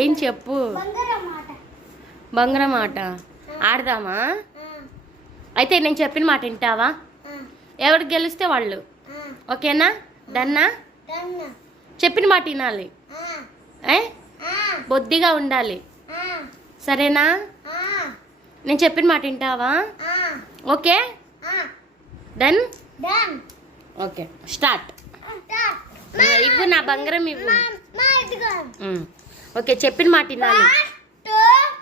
ఏం చెప్పు. బంగారం ఆట ఆడదామా? అయితే నేను చెప్పిన మాట వింటావా? ఎవరికి గెలిస్తే వాళ్ళు. ఓకేనా? డన్నా? చెప్పిన మాట వినాలి. బొద్దిగా ఉండాలి. సరేనా? నేను చెప్పిన మాట వింటావా? Okay done. Okay start. ఇవ్వు నా బంగారం ఇవ్వు. ఓకే చెప్పిన మాట వినాలి.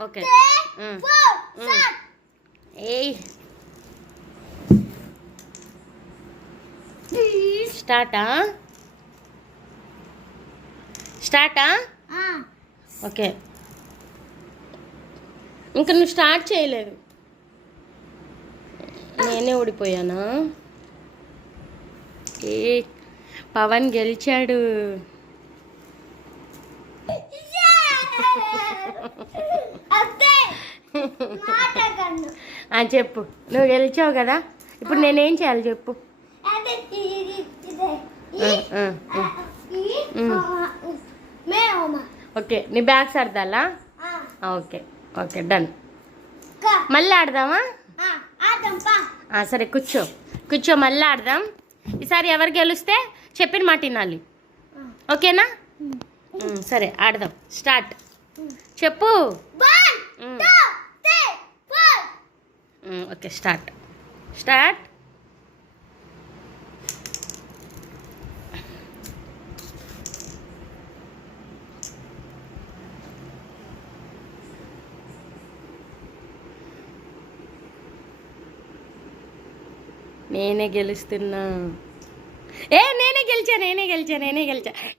ఓకే ఏయ్ స్టార్టా? స్టార్టా? ఓకే ఇంకా నువ్వు స్టార్ట్ చేయలేదు. నేనే ఓడిపోయానా? ఏ పవన్ గెలిచాడు. చెప్పు, నువ్వు గెలిచావు కదా. ఇప్పుడు నేనేం చేయాలి చెప్పు. ఓకే నీ బ్యాగ్ సర్దాలా? Okay okay done. మళ్ళీ ఆడదామా? సరే కూర్చో కూర్చో మళ్ళీ ఆడదాం. ఈసారి ఎవరు గెలిస్తే చెప్పిన మాట వినాలి. ఓకేనా? సరే ఆడదాం. స్టార్ట్. చెప్పు. Okay start. స్టార్ట్. నేనే గెలుస్తున్నా. నేనే గెలిచా.